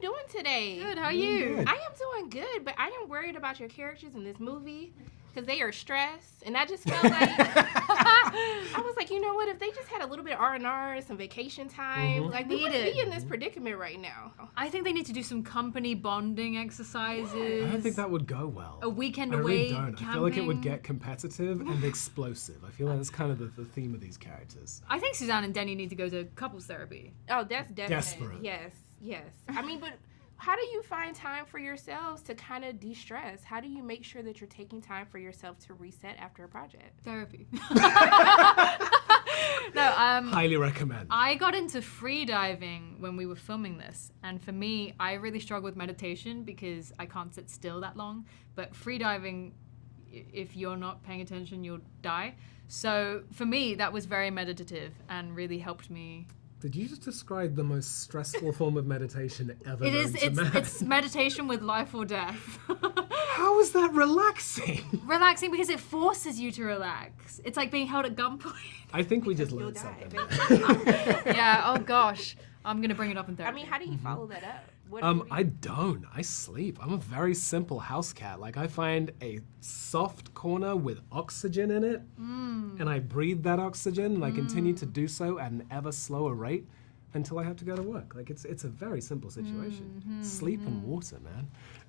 you doing today? Good, how are you? Good. I am doing good, but I am worried about your characters in this movie because they are stressed, and I just felt like I was like, you know what? If they just had a little bit of R&R, some vacation time, like we wouldn't be in this predicament right now. I think they need to do some company bonding exercises. I don't think that would go well. A weekend I away really don't. camping. I feel like it would get competitive and explosive. I feel like that's kind of the theme of these characters. I think Suzanne and Denny need to go to couples therapy. Oh, that's definite. Desperate. Yes. I mean, but how do you find time for yourselves to kind of de-stress? How do you make sure that you're taking time for yourself to reset after a project? Therapy. No, Highly recommend. I got into free diving when we were filming this, and for me, I really struggle with meditation because I can't sit still that long. But free diving, if you're not paying attention, you'll die. So for me, that was very meditative and really helped me. Did you just describe the most stressful form of meditation ever It known is. to man? It's meditation with life or death. How is that relaxing? Relaxing because it forces you to relax. It's like being held at gunpoint. I think we just You'll learned die. something. Yeah. Oh gosh. I'm gonna bring it up in therapy. I mean, how do you follow that up? What I don't. I sleep. I'm a very simple house cat. Like, I find a soft corner with oxygen in it, and I breathe that oxygen, and I continue to do so at an ever slower rate until I have to go to work. Like, it's a very simple situation. Sleep and water, man.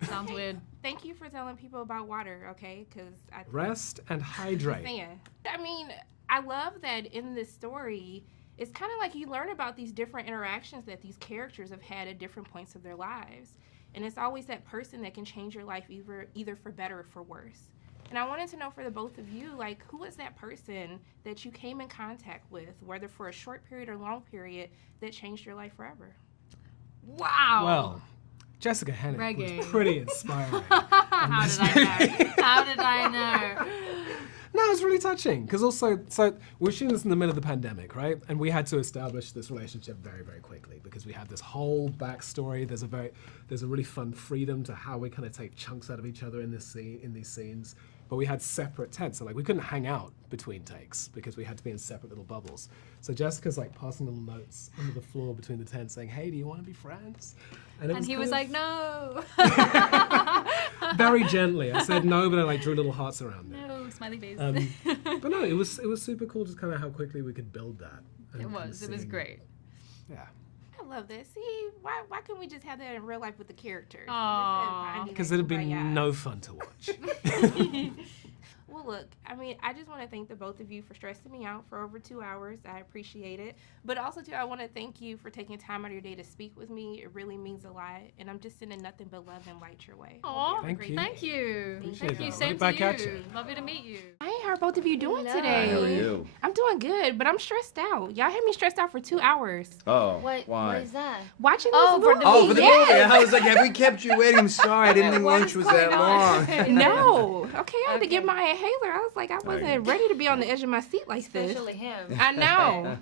Sounds weird. Thank you for telling people about water, okay? Because I Rest and hydrate. I mean, I love that in this story, it's kind of like you learn about these different interactions that these characters have had at different points of their lives. And it's always that person that can change your life either for better or for worse. And I wanted to know for the both of you, like, who is that person that you came in contact with, whether for a short period or long period, that changed your life forever? Wow. Well, Jessica Henwick Rege. was pretty inspiring. How did I know? How did I know? No, it's really touching because also, so we're shooting this in the middle of the pandemic, right? And we had to establish this relationship very, very quickly because we had this whole backstory. There's a really fun freedom to how we kind of take chunks out of each other in these scenes. But we had separate tents, so like we couldn't hang out between takes because we had to be in separate little bubbles. So Jessica's like passing little notes under the floor between the tents, saying, "Hey, do you want to be friends?" And he was like, "No." Very gently. I said no, but I like drew little hearts around it. No, smiley face. But no, it was super cool just kind of how quickly we could build that. It was great. Yeah. I love this. See, why couldn't we just have that in real life with the characters? Aww. Because it'd be no fun to watch. Well, look, I mean, I just want to thank the both of you for stressing me out for over 2 hours. I appreciate it. But also, too, I want to thank you for taking time out of your day to speak with me. It really means a lot. And I'm just sending nothing but love and light your way. Aw, Thank you. Thank you. Appreciate Thank you. that. Same Right to back at you. you. Lovely to meet you. Hey, how are both of you doing Hello. today? How are you? I'm doing good, but I'm stressed out. Y'all had me stressed out for 2 hours. Oh, What why? is that? Watching Oh, this for movie. the Oh, for the Yes. movie. I was like, have we kept you waiting? I'm sorry. I didn't think What lunch is was going that on? long. No. Okay, I had to Okay. get my inhaler. I was like, I wasn't ready to be on the edge of my seat like this. Especially him. I know.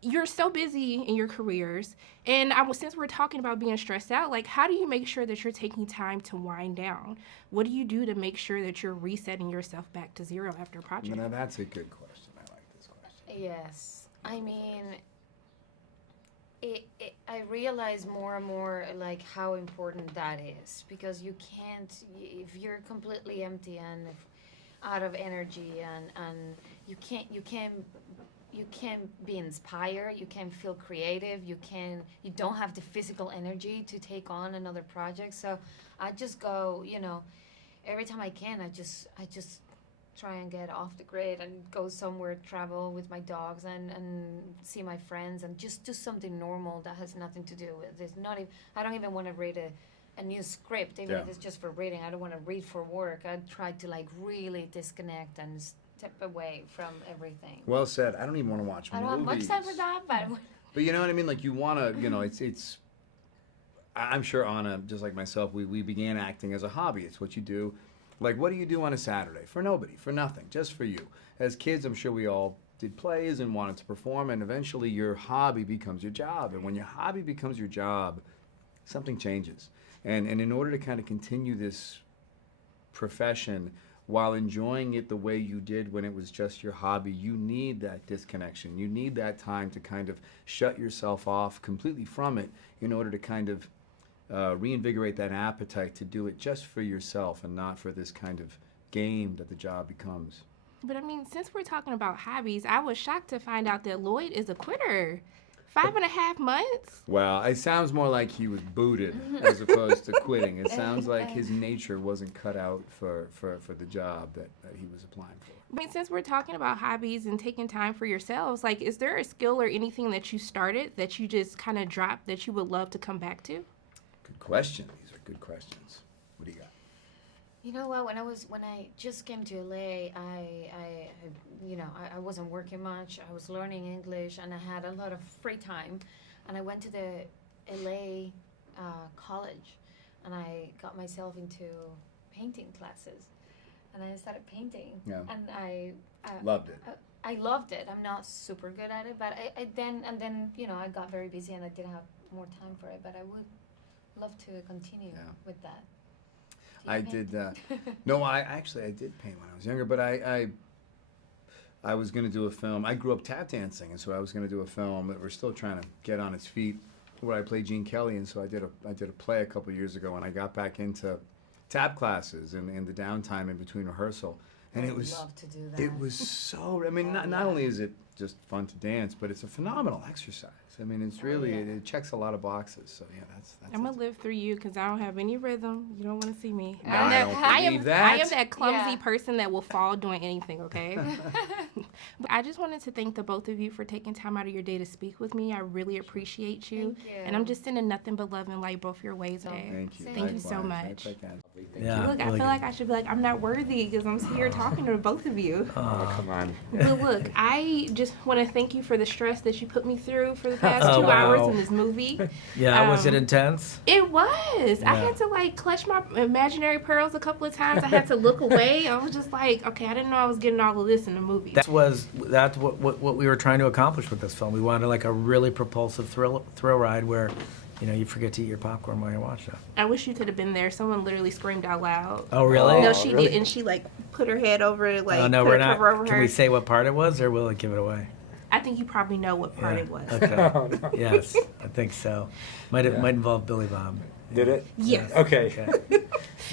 You're so busy in your careers, and since we're talking about being stressed out, like, how do you make sure that you're taking time to wind down? What do you do to make sure that you're resetting yourself back to zero after a project? Now, that's a good question. I like this question. Yes. I mean, I realize more and more like how important that is, because you can't, if you're completely empty and out of energy and you can't be inspired, you can't feel creative, you don't have the physical energy to take on another project. So I just go, every time I can, I just try and get off the grid and go somewhere, travel with my dogs and see my friends and just do something normal that has nothing to do with this. I don't even want to read a new script, even if it's just for reading. I don't want to read for work. I try to like really disconnect and step away from everything. Well said. I don't even want to watch I movies. don't have much time for that, But you know what I mean? Like, you want to, it's. I'm sure Anna, just like myself, we began acting as a hobby. It's what you do. Like, what do you do on a Saturday? For nobody, for nothing, just for you. As kids, I'm sure we all did plays and wanted to perform, and eventually your hobby becomes your job. And when your hobby becomes your job, something changes. And in order to kind of continue this profession while enjoying it the way you did when it was just your hobby, you need that disconnection. You need that time to kind of shut yourself off completely from it in order to kind of reinvigorate that appetite to do it just for yourself and not for this kind of game that the job becomes. But I mean, since we're talking about hobbies, I was shocked to find out that Lloyd is a quitter. 5.5 months? Well, it sounds more like he was booted as opposed to quitting. It sounds like his nature wasn't cut out for the job that he was applying for. I mean, since we're talking about hobbies and taking time for yourselves, like, is there a skill or anything that you started that you just kind of dropped that you would love to come back to? Good question. These are good questions. What do you got? You know what? When I just came to LA, I wasn't working much. I was learning English, and I had a lot of free time. And I went to the LA college, and I got myself into painting classes, and I started painting. Yeah. And I Loved it. I loved it. I'm not super good at it, but I then I got very busy and I didn't have more time for it. But I would love to continue with that. I did. No, I did paint when I was younger, but I was going to do a film. I grew up tap dancing, and so I was going to do a film that we're still trying to get on its feet, where I played Gene Kelly, and so I did a play a couple years ago, and I got back into tap classes in the downtime in between rehearsal, and I would love to do that. it was so. I mean, not only is it just fun to dance, but it's a phenomenal exercise. I mean, it's really it checks a lot of boxes. So yeah, that's I'm gonna live through you because I don't have any rhythm. You don't want to see me. No, I don't believe that. I am that clumsy person that will fall doing anything. Okay. But I just wanted to thank the both of you for taking time out of your day to speak with me. I really appreciate you. Thank you. And I'm just sending nothing but love and light both your ways. Okay. Thank you. Thank you so Likewise. much. Thank Yeah. you. Look, I really feel good. like I should be like, I'm not worthy because I'm here talking to both of you. Oh, come on. But look, I just want to thank you for the stress that you put me through for the past Oh, 2 hours wow. in this movie. Yeah, was it Um, intense? It was. I Yeah. had to like clutch my imaginary pearls a couple of times. I had to look away. I was just like, okay, I didn't know I was getting all of this in the movie. That's what we were trying to accomplish with this film. We wanted like a really propulsive thrill ride where, you forget to eat your popcorn while you watch it. I wish you could have been there. Someone literally screamed out loud. Oh, really? No, she really? did, and she like put her head over it, like Oh, no, put we're a not. cover over Can her. we say what part it was, or will it give it away? I think you probably know what part Yeah. it was. Okay. Oh, no. Yes, I think so. Might involve Billy Bob. Did it? Yes. Okay.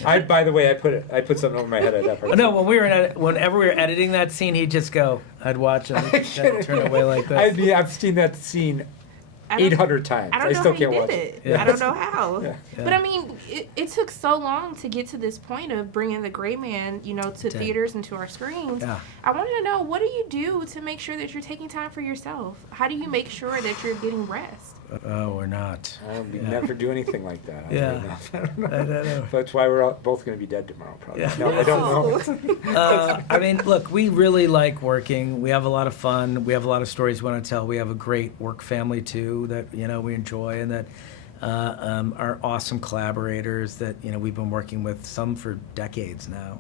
Okay. By the way, I put something over my head at that part. No, whenever we were editing that scene, he'd just go. I'd watch him turn away like this. I've seen that scene I don't- 800 times. I don't know still how you can't watch did it. it. Yeah. I don't know how. Yeah. But I mean, it took so long to get to this point of bringing The Gray Man, to Dang. theaters and to our screens. Yeah. I wanted to know, what do you do to make sure that you're taking time for yourself? How do you make sure that you're getting rest? Oh, we're not. We Yeah. never do anything like that. Yeah. I don't know. I don't know. That's why we're both going to be dead tomorrow, probably. Yeah. No, I don't know. I mean, look, we really like working. We have a lot of fun. We have a lot of stories we want to tell. We have a great work family too that we enjoy, and that are awesome collaborators that we've been working with, some for decades now,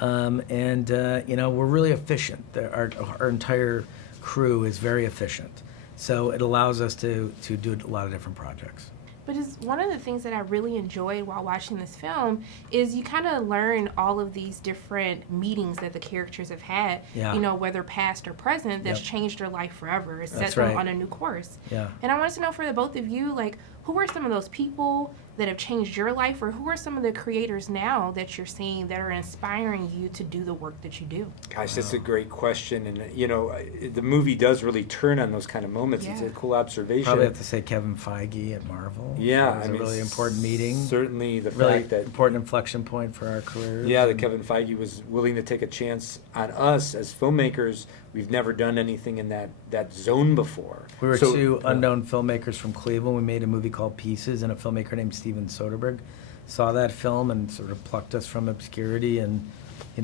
and we're really efficient. Our entire crew is very efficient, so it allows us to do a lot of different projects. But it's one of the things that I really enjoyed while watching this film is you kind of learn all of these different meetings that the characters have had, Yeah. Whether past or present, that's Yep. changed their life forever. It's set That's them right. on a new course. Yeah. And I wanted to know for the both of you, like, who are some of those people that have changed your life, or who are some of the creators now that you're seeing that are inspiring you to do the work that you do? Gosh, that's a great question. And, the movie does really turn on those kind of moments. It's Yeah. a cool observation. Probably have to say Kevin Feige at Marvel. Yeah, It was a really important meeting. Certainly the Really fact that important inflection point for our careers. Yeah, that and- Kevin Feige was willing to take a chance on us as filmmakers. We've never done anything in that zone before. We were So, two unknown filmmakers from Cleveland. We made a movie called Pieces, and a filmmaker named Steven Soderbergh saw that film and sort of plucked us from obscurity and,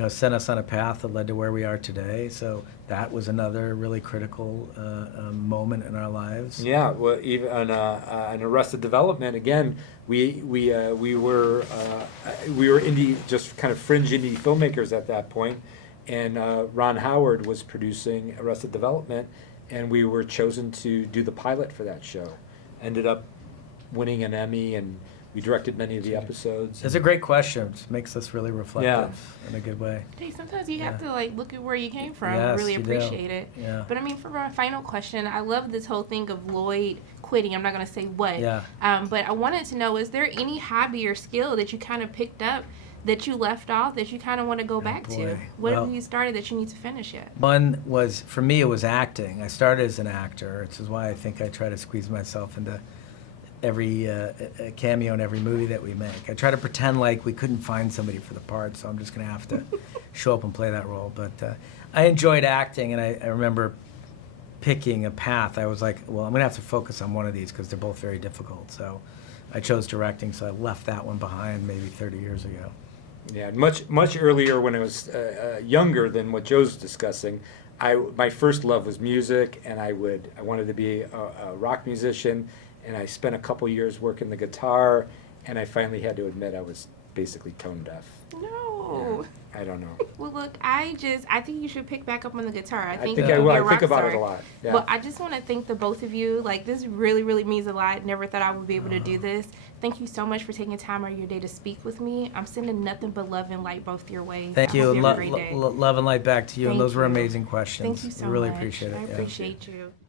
sent us on a path that led to where we are today. So that was another really critical moment in our lives. Yeah, well, even on Arrested Development, again, we were indie, just kind of fringe indie filmmakers at that point, and Ron Howard was producing Arrested Development, and we were chosen to do the pilot for that show. Ended up winning an Emmy, and we directed many of the episodes. It's a great question. It makes us really reflective in a good way. Hey, sometimes you have Yeah. to like look at where you came from. Yes, really you do. appreciate it. Yeah. But I mean, for my final question, I love this whole thing of Lloyd quitting. I'm not going to say what. Yeah. But I wanted to know, is there any hobby or skill that you kind of picked up that you left off that you kind of want to go back to? boy. What have Well- you started that you need to finish yet? One was, for me, it was acting. I started as an actor, which is why I think I try to squeeze myself into every a cameo in every movie that we make. I try to pretend like we couldn't find somebody for the part, so I'm just going to have to show up and play that role. But I enjoyed acting, and I remember picking a path. I was like, well, I'm going to have to focus on one of these because they're both very difficult. So I chose directing, so I left that one behind maybe 30 years ago. Yeah, much earlier when I was younger than what Joe's discussing. My first love was music, and I wanted to be a rock musician, and I spent a couple years working the guitar, and I finally had to admit I was basically tone deaf. No. I don't know. Well, look, I think you should pick back up on the guitar. I think I you'll will. be a I rock think about star. it a lot. Yeah. Well, I just want to thank the both of you. Like, this really, really means a lot. Never thought I would be able to do this. Thank you so much for taking time out of your day to speak with me. I'm sending nothing but love and light both your way. Thank I you. hope And you have a great day. love and light back to you. Thank and those were you. amazing questions. Thank you so We really much. appreciate it. I yeah. appreciate you.